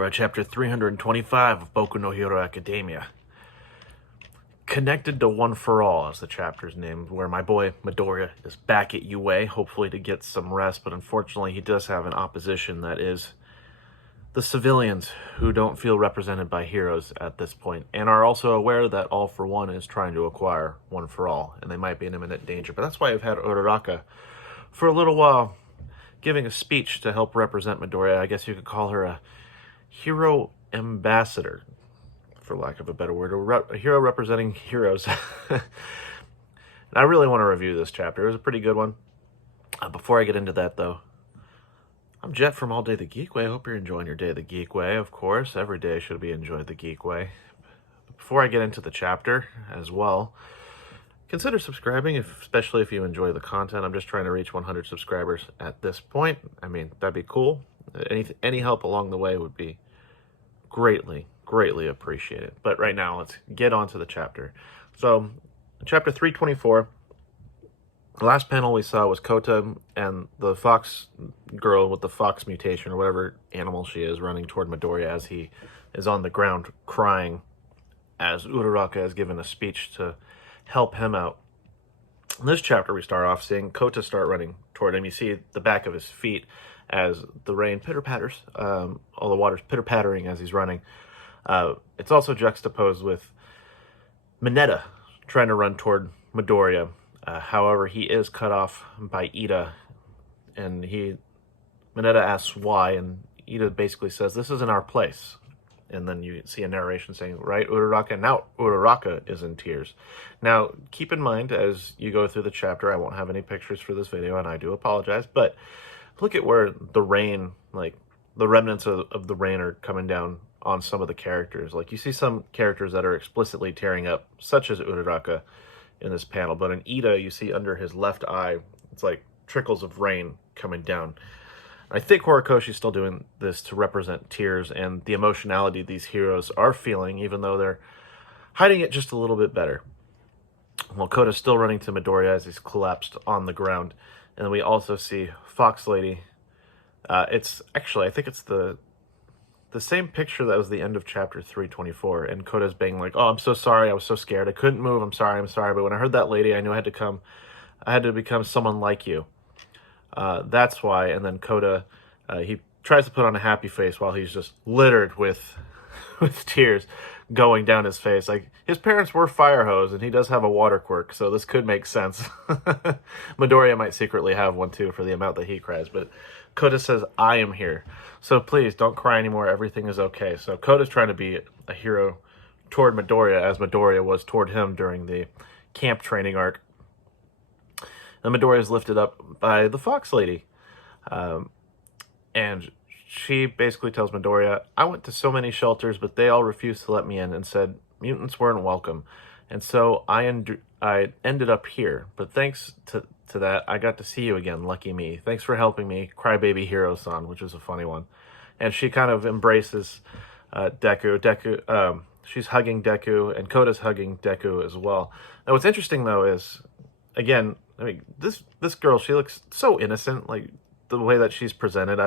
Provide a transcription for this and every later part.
We're at chapter 325 of Boku no Hero Academia. Connected to One for All, as the chapter's named, where my boy Midoriya is back at UA, hopefully to get some rest, but unfortunately he does have an opposition that is the civilians who don't feel represented by heroes at this point, and are also aware that All for One is trying to acquire One for All, and they might be in imminent danger. But that's why I've had Uraraka for a little while giving a speech to help represent Midoriya. I guess you could call her a hero ambassador, for lack of a better word, a hero representing heroes. And I really want to review this chapter. It was a pretty good one. Before I get into that, though, I'm Jet from All Day the Geek Way. I hope you're enjoying your day the Geek Way, of course. Every day should be enjoyed the Geek Way. Before I get into the chapter as well, consider subscribing, especially if you enjoy the content. I'm just trying to reach 100 subscribers at this point. I mean, that'd be cool. Any help along the way would be greatly appreciated. But right now, let's get on to the chapter. So, chapter 324, the last panel we saw was Kota and the fox girl with the fox mutation, or whatever animal she is, running toward Midoriya as he is on the ground crying, as Uraraka has given a speech to help him out. In this chapter, we start off seeing Kota start running toward him. You see the back of his feet as the rain pitter-patters, all the water's pitter-pattering as he's running. It's also juxtaposed with Mineta trying to run toward Midoriya. However, he is cut off by Ida, and Mineta asks why, and Ida basically says, "This isn't our place." And then you see a narration saying, "Right, Uraraka?" Now Uraraka is in tears. Now, keep in mind, as you go through the chapter, I won't have any pictures for this video, and I do apologize, but look at where the rain, like the remnants of the rain are coming down on some of the characters. Like, you see some characters that are explicitly tearing up, such as Uraraka in this panel, but in Ida, you see under his left eye, it's like trickles of rain coming down. I think Horikoshi's still doing this to represent tears and the emotionality these heroes are feeling, even though they're hiding it just a little bit better. Well, Kota's still running to Midoriya as he's collapsed on the ground. And then we also see Fox Lady. It's actually, I think it's the same picture that was the end of chapter 324. And Kota's being like, "Oh, I'm so sorry. I was so scared. I couldn't move. I'm sorry. But when I heard that lady, I knew I had to become someone like you." That's why. And then Kota, he tries to put on a happy face while he's just littered with tears going down his face. Like, his parents were fire hose, and he does have a water quirk, so this could make sense. Midoriya might secretly have one too for the amount that he cries, but Kota says, "I am here, so please don't cry anymore. Everything is okay." So Kota's trying to be a hero toward Midoriya, as Midoriya was toward him during the camp training arc. And Midoriya is lifted up by the Fox Lady. And she basically tells Midoriya, "I went to so many shelters, but they all refused to let me in and said mutants weren't welcome. And so I ended up here. But thanks to that, I got to see you again. Lucky me. Thanks for helping me, Crybaby Hero-san," which is a funny one. And she kind of embraces Deku. She's hugging Deku, and Kota's hugging Deku as well. Now, what's interesting, though, is, again, I mean, this girl, she looks so innocent, like, the way that she's presented.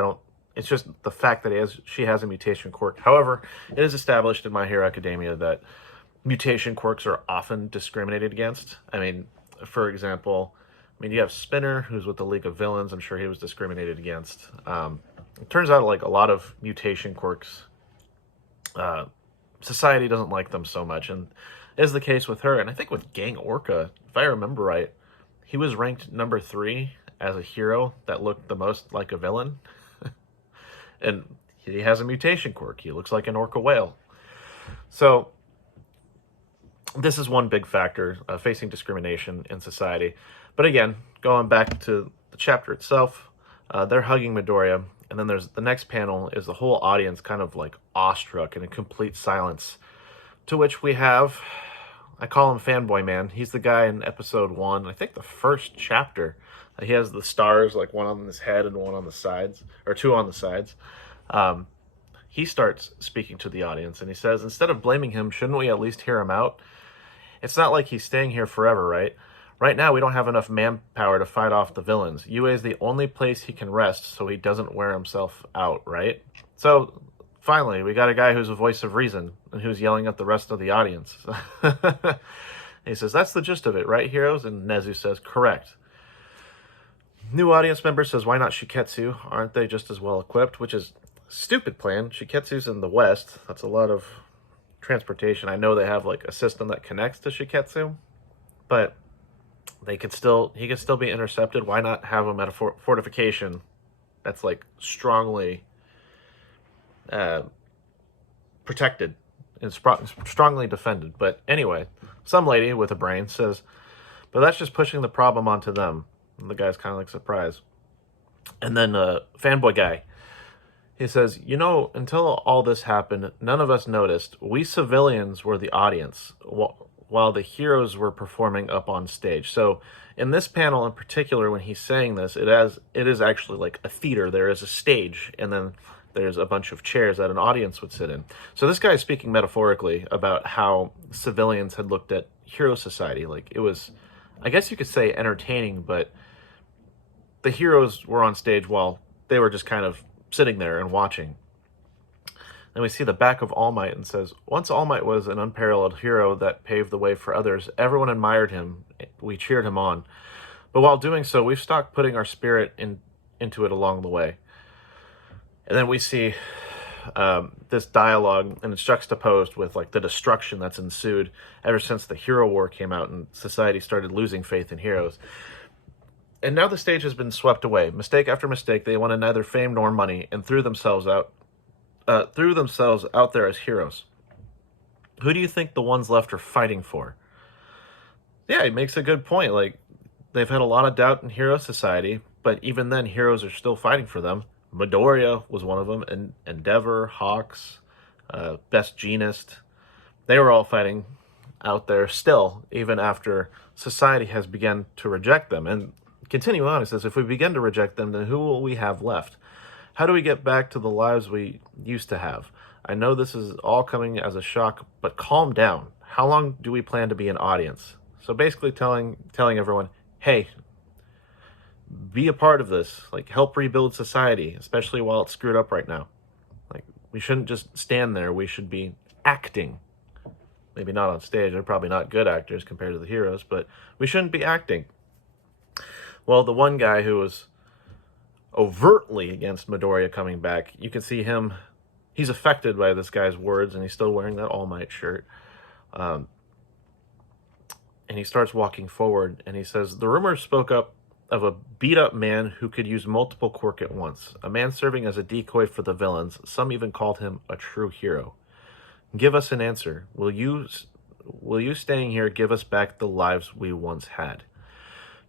It's just the fact that she has a mutation quirk. However, it is established in My Hero Academia that mutation quirks are often discriminated against. I mean, for example, you have Spinner, who's with the League of Villains. I'm sure he was discriminated against. It turns out, like, a lot of mutation quirks, society doesn't like them so much, and is the case with her. And I think with Gang Orca, if I remember right, he was ranked number 3 as a hero that looked the most like a villain. And he has a mutation quirk. He looks like an orca whale. So this is one big factor facing discrimination in society. But again, going back to the chapter itself, they're hugging Midoriya. And then there's the next panel is the whole audience kind of like awestruck in a complete silence. To which we have, I call him Fanboy Man. He's the guy in episode 1, I think the first chapter. He has the stars, like one on his head and one on the sides, or 2 on the sides. He starts speaking to the audience, and he says, "Instead of blaming him, shouldn't we at least hear him out? It's not like he's staying here forever, right? Right now, we don't have enough manpower to fight off the villains. UA is the only place he can rest so he doesn't wear himself out, right?" So finally, we got a guy who's a voice of reason and who's yelling at the rest of the audience. He says, that's the gist of it, right, heroes? And Nezu says, correct. New audience member says, why not Shiketsu? Aren't they just as well equipped? Which is a stupid plan. Shiketsu's in the west. That's a lot of transportation. I know they have like a system that connects to Shiketsu, but he could still be intercepted. Why not have him at a fortification that's like strongly protected and strongly defended? But anyway, some lady with a brain says, but that's just pushing the problem onto them. And the guy's kind of like surprised. And then fanboy guy, he says, you know, until all this happened, none of us noticed. We civilians were the audience while the heroes were performing up on stage. So in this panel in particular, when he's saying this, it is actually like a theater. There is a stage, and then there's a bunch of chairs that an audience would sit in. So this guy is speaking metaphorically about how civilians had looked at hero society. Like, it was, I guess you could say, entertaining, but the heroes were on stage while they were just kind of sitting there and watching. Then we see the back of All Might and says, once All Might was an unparalleled hero that paved the way for others. Everyone admired him. We cheered him on. But while doing so, we've stopped putting our spirit into it along the way. And then we see this dialogue, and it's juxtaposed with like the destruction that's ensued ever since the Hero War came out and society started losing faith in heroes. And now the stage has been swept away. Mistake after mistake, they wanted neither fame nor money and threw themselves out there as heroes. Who do you think the ones left are fighting for? Yeah, he makes a good point. Like, they've had a lot of doubt in hero society, but even then, heroes are still fighting for them. Midoriya was one of them, and Endeavor, Hawks, Best Genist. They were all fighting out there still, even after society has begun to reject them. And continue on, he says, if we begin to reject them, then who will we have left? How do we get back to the lives we used to have? I know this is all coming as a shock, but calm down. How long do we plan to be an audience? So basically telling everyone, hey, be a part of this. Like, help rebuild society, especially while it's screwed up right now. Like, we shouldn't just stand there. We should be acting. Maybe not on stage. They're probably not good actors compared to the heroes, but we shouldn't be acting. Well, the one guy who was overtly against Midoriya coming back, you can see him, he's affected by this guy's words, and he's still wearing that All Might shirt. And he starts walking forward, and he says, the rumors spoke up of a beat-up man who could use multiple quirk at once, a man serving as a decoy for the villains. Some even called him a true hero. Give us an answer. Will you staying here give us back the lives we once had?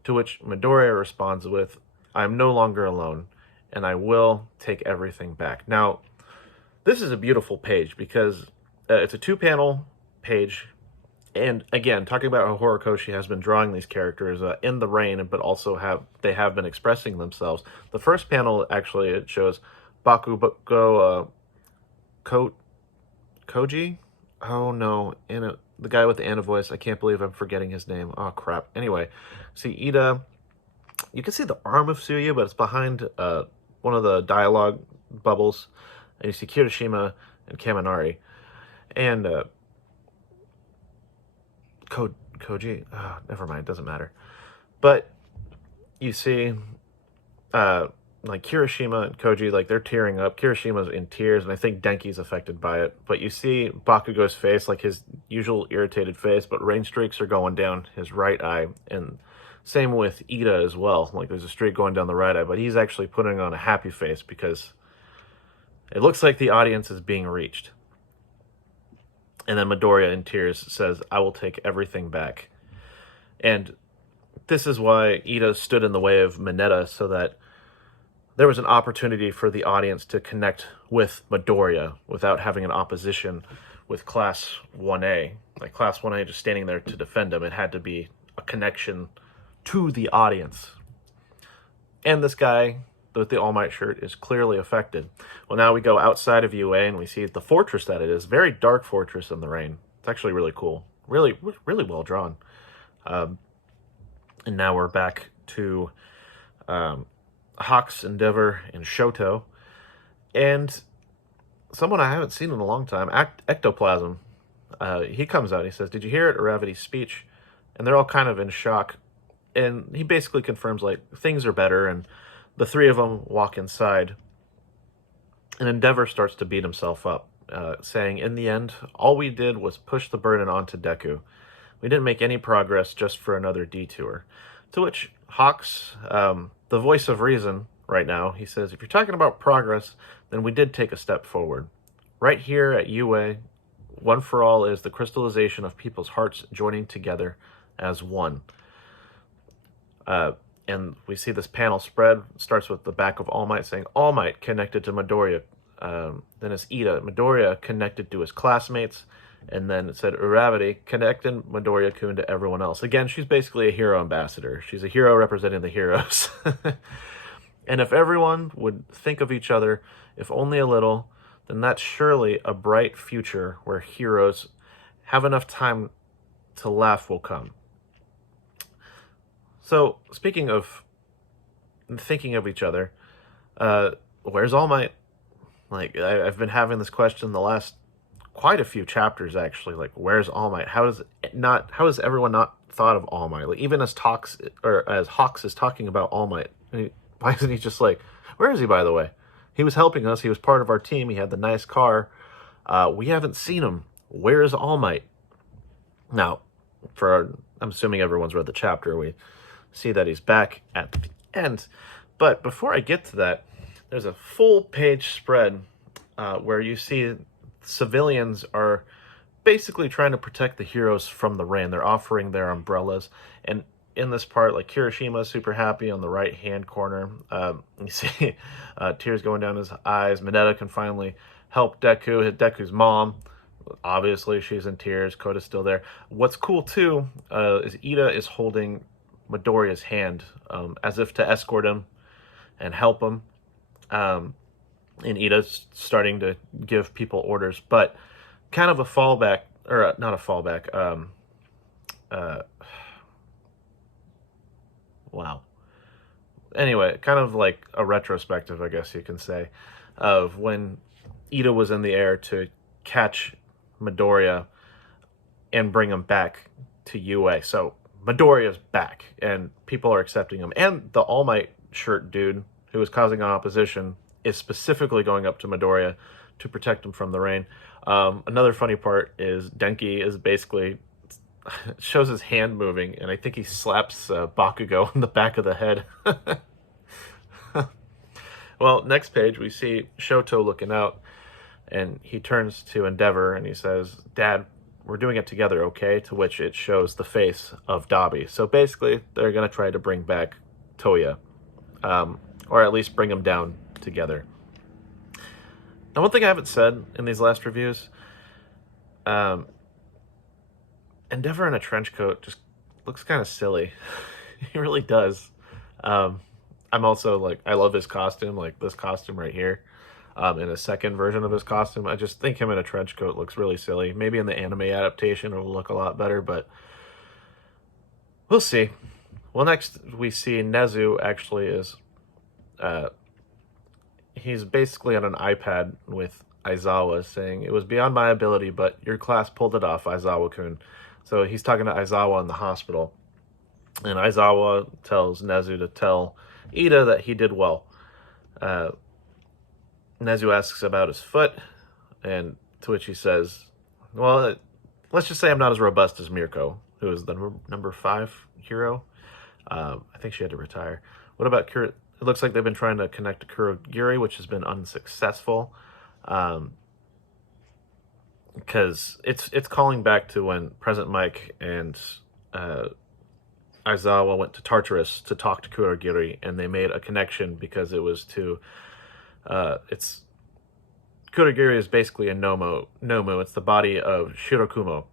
To which Midoriya responds with, I'm no longer alone, and I will take everything back. Now, this is a beautiful page because it's a two-panel page. And again, talking about how Horikoshi has been drawing these characters in the rain, but also they have been expressing themselves. The first panel, actually, it shows Boku Koji? Oh, no. The guy with the Anna voice. I can't believe I'm forgetting his name. Oh, crap. Anyway, see Ida. You can see the arm of Tsuyu, but it's behind one of the dialogue bubbles. And you see Kirishima and Kaminari. And Koji? Oh, never mind. Doesn't matter. But you see like Kirishima and Koji, like, they're tearing up. Kirishima's in tears, and I think Denki's affected by it. But you see Bakugo's face, like his usual irritated face, but rain streaks are going down his right eye. And same with Ida as well. Like, there's a streak going down the right eye, but he's actually putting on a happy face because it looks like the audience is being reached. And then Midoriya in tears says, I will take everything back. And this is why Ida stood in the way of Mineta, so that there was an opportunity for the audience to connect with Midoriya without having an opposition with Class 1A. Like, Class 1A just standing there to defend him. It had to be a connection to the audience. And this guy with the All Might shirt is clearly affected. Well, now we go outside of UA and we see the fortress that it is. Very dark fortress in the rain. It's actually really cool. Really, really well drawn. And now we're back to Hawks, Endeavor, and Shoto. And someone I haven't seen in a long time, Ectoplasm. He comes out and he says, "Did you hear it, Aravity's speech?" And they're all kind of in shock. And he basically confirms, like, things are better, and the three of them walk inside. And Endeavor starts to beat himself up, saying, "In the end, all we did was push the burden onto Deku. We didn't make any progress just for another detour." To which Hawks, the voice of reason right now, he says, "If you're talking about progress, then we did take a step forward. Right here at UA, One for All is the crystallization of people's hearts joining together as one." And we see this panel spread. It starts with the back of All Might saying, "All Might connected to Midoriya." Then it's Ida. "Midoriya connected to his classmates." And then it said, "Uravity connecting Midoriya-kun to everyone else." Again, she's basically a hero ambassador. She's a hero representing the heroes. And if everyone would think of each other, if only a little, then that's surely a bright future where heroes have enough time to laugh will come. So, speaking of thinking of each other, where's All Might? Like, I've been having this question the last quite a few chapters, actually. Like, where's All Might? How has everyone not thought of All Might? Like, even as Hawks is talking about All Might, why isn't he just like, where is he, by the way? He was helping us. He was part of our team. He had the nice car. We haven't seen him. Where is All Might? Now, I'm assuming everyone's read the chapter. We see that he's back at the end. But before I get to that, there's a full page spread where you see civilians are basically trying to protect the heroes from the rain. They're offering their umbrellas. And in this part, like, Kirishima is super happy on the right-hand corner. You see tears going down his eyes. Mineta can finally help Deku. Deku's mom, obviously, she's in tears. Koda's still there. What's cool, too, is Ida is holding Midoriya's hand as if to escort him and help him. And Ida's starting to give people orders, but kind of a fallback, or not a fallback, wow. Anyway, kind of like a retrospective, I guess you can say, of when Ida was in the air to catch Midoriya and bring him back to UA. So Midoriya's back, and people are accepting him. And the All Might shirt dude who was causing an opposition is specifically going up to Midoriya to protect him from the rain. Another funny part is Denki is basically shows his hand moving, and I think he slaps Bakugo in the back of the head. Well, next page we see Shoto looking out, and he turns to Endeavor and he says, "Dad, we're doing it together, okay?" To which it shows the face of Dabi. So basically, they're going to try to bring back Toya, or at least bring them down together. Now, one thing I haven't said in these last reviews, Endeavor in a trench coat just looks kind of silly. He really does. I'm also, like, I love his costume, like this costume right here. In a second version of his costume, I just think him in a trench coat looks really silly. Maybe in the anime adaptation it will look a lot better, but we'll see. Well, next we see Nezu actually is, he's basically on an iPad with Aizawa saying, "It was beyond my ability, but your class pulled it off, Aizawa-kun." So he's talking to Aizawa in the hospital, and Aizawa tells Nezu to tell Ida that he did well. Nezu asks about his foot, and to which he says, "Well, let's just say I'm not as robust as Mirko, who is the number 5 hero. I think she had to retire. What about Kuro? It looks like they've been trying to connect to Kurogiri, which has been unsuccessful. Because it's calling back to when Present Mike and Aizawa went to Tartarus to talk to Kurogiri, and they made a connection because it was to Kurogiri is basically a Nomu. It's the body of Shirakumo.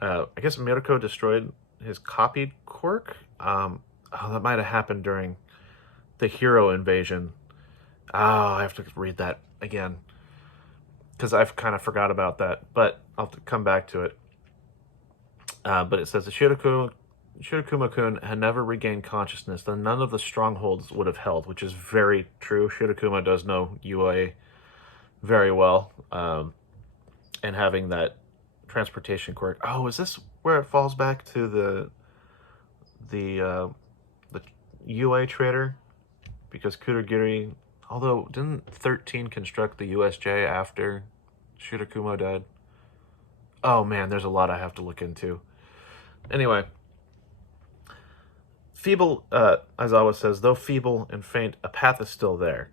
I guess Mirko destroyed his copied quirk. That might have happened during the hero invasion. I have to read that again, because I've kind of forgot about that, but I'll have to come back to it. But it says the Shirokuma-kun had never regained consciousness, then none of the strongholds would have held, which is very true. Shirokuma does know UA very well. And having that transportation quirk. Oh, is this where it falls back to the UA trader? Because Kurogiri, although didn't 13 construct the USJ after Shirakumo died? Oh man, there's a lot I have to look into. Anyway, feeble, Aizawa says, though feeble and faint, a path is still there.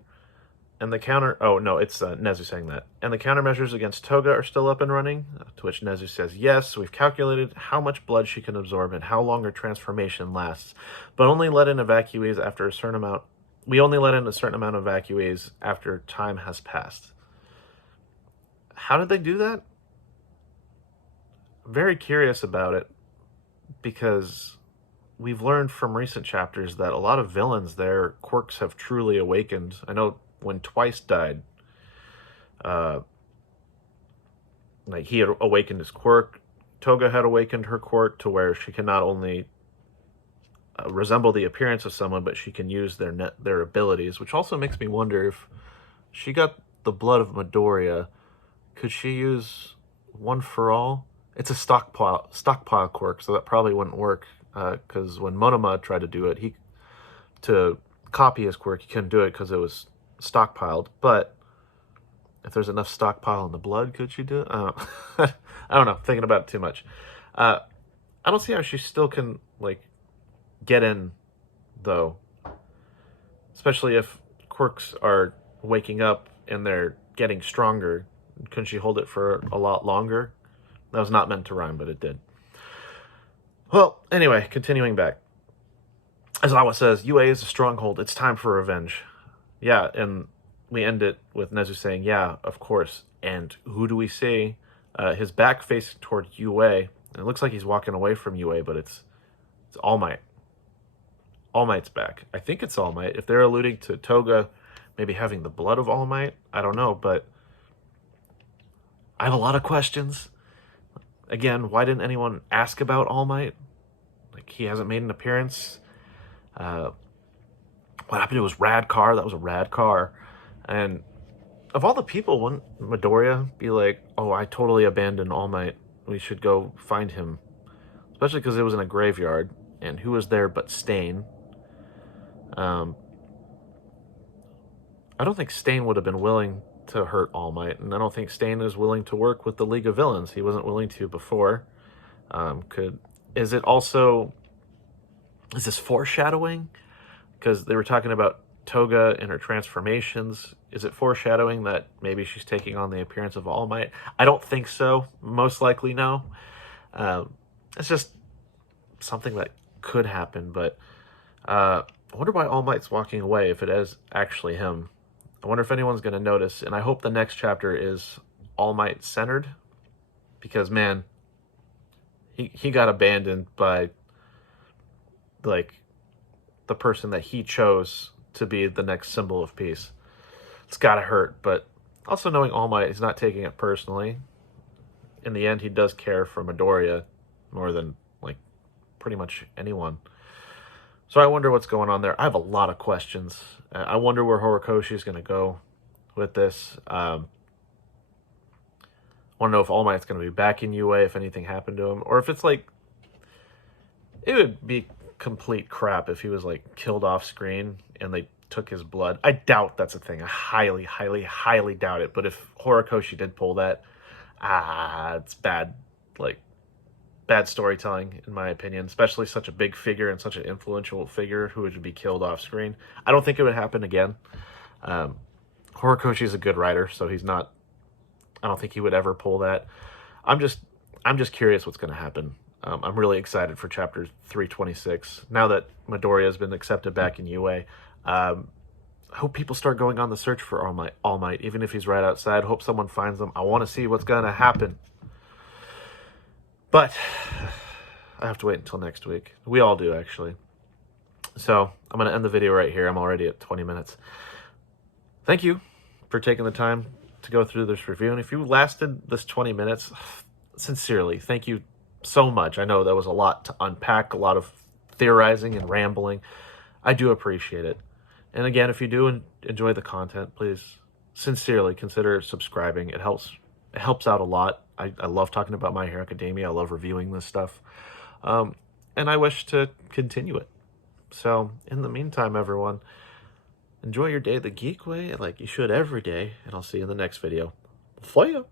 And the counter... Oh, no, it's Nezu saying that. And the countermeasures against Toga are still up and running? To which Nezu says, yes, we've calculated how much blood she can absorb and how long her transformation lasts, but only let in evacuees after a certain amount... We only let in a certain amount of evacuees after time has passed. How did they do that? I'm very curious about it, because we've learned from recent chapters that a lot of villains, their quirks have truly awakened. I know when Twice died, like he had awakened his quirk. Toga had awakened her quirk to where she can not only resemble the appearance of someone, but she can use their abilities, which also makes me wonder if she got the blood of Midoriya, could she use One for All? It's a stockpile quirk, so that probably wouldn't work, because when Monoma tried to do it, to copy his quirk, he couldn't do it because it was stockpiled. But if there's enough stockpile in the blood, could she do it? I don't know, thinking about it too much. I don't see how she still can, like, get in, though. Especially if quirks are waking up and they're getting stronger. Couldn't she hold it for a lot longer? That was not meant to rhyme, but it did. Well, anyway, continuing back. As Awa says, UA is a stronghold. It's time for revenge. Yeah, and we end it with Nezu saying, yeah, of course. And who do we see? His back facing toward UA. And it looks like he's walking away from UA, but it's All Might. All Might's back. I think it's All Might. If they're alluding to Toga maybe having the blood of All Might, I don't know, but I have a lot of questions. Again, why didn't anyone ask about All Might? Like, he hasn't made an appearance. What happened to his rad car? That was a rad car. And of all the people, wouldn't Midoriya be like, oh, I totally abandoned All Might. We should go find him. Especially because it was in a graveyard. And who was there but Stain? I don't think Stain would have been willing to hurt All Might. And I don't think Stain is willing to work with the League of Villains. He wasn't willing to before. Is it also... Is this foreshadowing? Because they were talking about Toga and her transformations. Is it foreshadowing that maybe she's taking on the appearance of All Might? I don't think so. Most likely no. It's just something that could happen, but I wonder why All Might's walking away if it is actually him. I wonder if anyone's going to notice, and I hope the next chapter is All Might centered, because, man, he got abandoned by, like, the person that he chose to be the next symbol of peace. It's gotta hurt, but also knowing All Might, he's not taking it personally. In the end, he does care for Midoriya more than, like, pretty much anyone. So I wonder what's going on there. I have a lot of questions. I wonder where Horikoshi is going to go with this. I want to know if All Might's going to be back in UA, if anything happened to him, or if it's like... It would be complete crap if he was, like, killed off screen and they took his blood. I doubt that's a thing. I highly, highly, highly doubt it. But if Horikoshi did pull that, it's bad, like, bad storytelling, in my opinion, especially such a big figure and such an influential figure who would be killed off screen. I don't think it would happen again. Horikoshi is a good writer, so he's not... I don't think he would ever pull that. I'm just curious what's going to happen. I'm really excited for chapter 326. Now that Midoriya has been accepted back in UA, I hope people start going on the search for All Might, even if he's right outside. Hope someone finds him. I want to see what's going to happen. But I have to wait until next week. We all do, actually. So I'm going to end the video right here. I'm already at 20 minutes. Thank you for taking the time to go through this review. And if you lasted this 20 minutes, sincerely, thank you so much. I know that was a lot to unpack, a lot of theorizing and rambling. I do appreciate it. And again, if you do enjoy the content, please sincerely consider subscribing. It helps out a lot. I love talking about My Hero Academia. I love reviewing this stuff. And I wish to continue it. So, in the meantime, everyone, enjoy your day the geek way, like you should every day, and I'll see you in the next video. See ya!